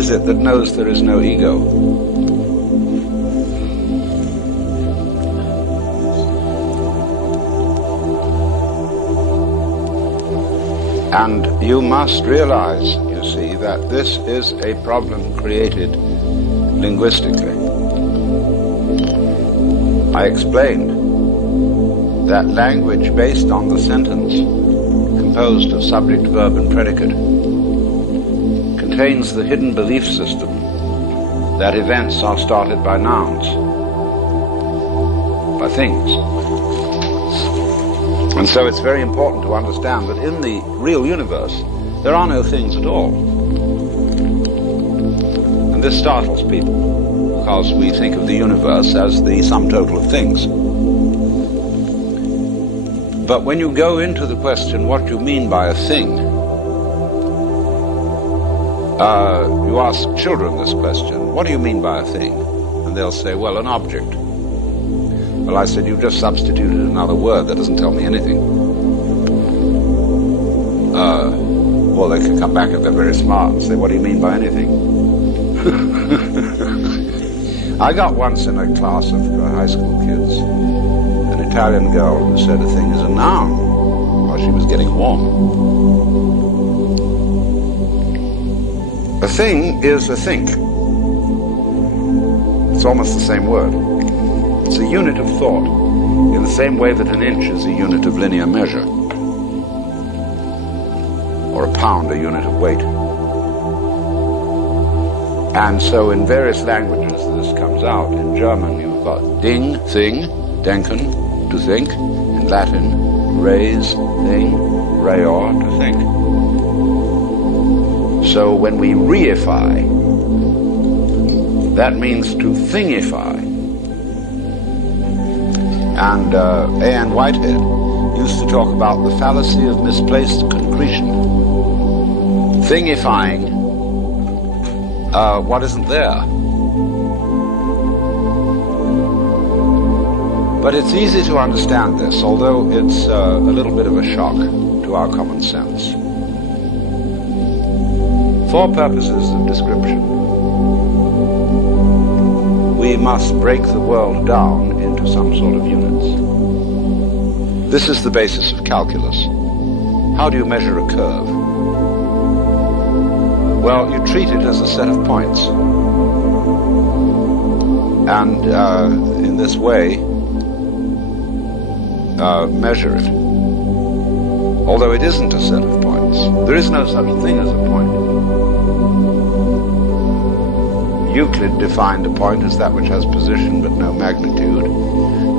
is it that knows there is no ego? And you must realize, you see, that this is a problem created linguistically. I explained that language based on the sentence, composed of subject, verb, and predicate, contains the hidden belief system that events are started by nouns, by things. And so it's very important to understand that in the real universe, there are no things at all. And this startles people, because we think of the universe as the sum total of things. But when you go into the question, what do you mean by a thing? You ask children this question, what do you mean by a thing? And they'll say, well, an object. Well, I said, you've just substituted another word that doesn't tell me anything. Well, they can come back if they're very smart and say, what do you mean by anything? I got once in a class of high school kids, an Italian girl who said a thing is a noun while she was getting warm. A thing is a think. It's almost the same word. It's a unit of thought, in the same way that an inch is a unit of linear measure, or a pound a unit of weight. And so in various languages this comes out. In German you've got Ding, thing, denken, to think. In Latin, res, thing, reor, to think. So when we reify, that means to thingify. And A.N. Whitehead used to talk about the fallacy of misplaced concretion. Thingifying what isn't there. But it's easy to understand this, although it's a little bit of a shock to our common sense. For purposes of description, we must break the world down into some sort of units. This is the basis of calculus. How do you measure a curve? Well, you treat it as a set of points. And in this way, measure it. Although it isn't a set of points. There is no such thing as a point. Euclid defined a point as that which has position but no magnitude.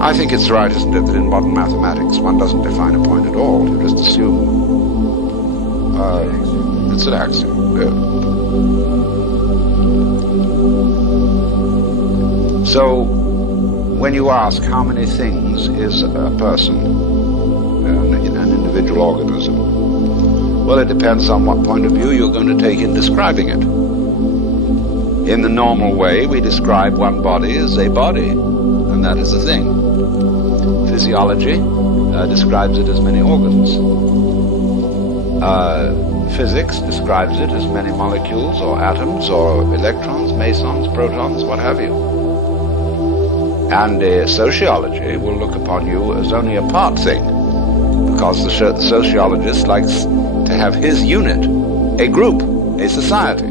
I think it's right, isn't it, that in modern mathematics one doesn't define a point at all. You just assume it's an axiom. Yeah. So when you ask how many things is a person, an individual organism, well, it depends on what point of view you're going to take in describing it. In the normal way, we describe one body as a body, and that is a thing. Physiology describes it as many organs. Physics describes it as many molecules or atoms or electrons, mesons, protons, what have you. And sociology will look upon you as only a part thing, because the sociologist likes to have his unit, a group, a society.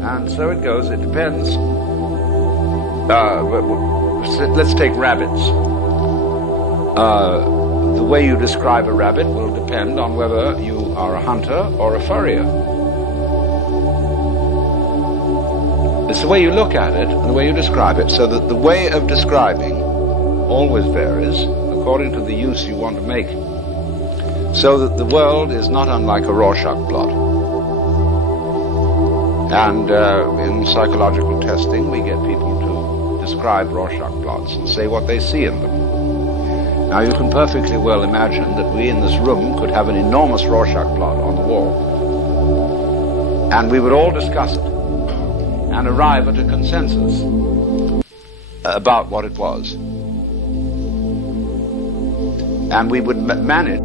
And so it goes, it depends. Let's take rabbits. The way you describe a rabbit will depend on whether you are a hunter or a furrier. It's the way you look at it and the way you describe it, so that the way of describing always varies according to the use you want to make. So that the world is not unlike a Rorschach blot. And in psychological testing, we get people to describe Rorschach blots and say what they see in them. Now, you can perfectly well imagine that we in this room could have an enormous Rorschach blot on the wall. And we would all discuss it and arrive at a consensus about what it was. And we would manage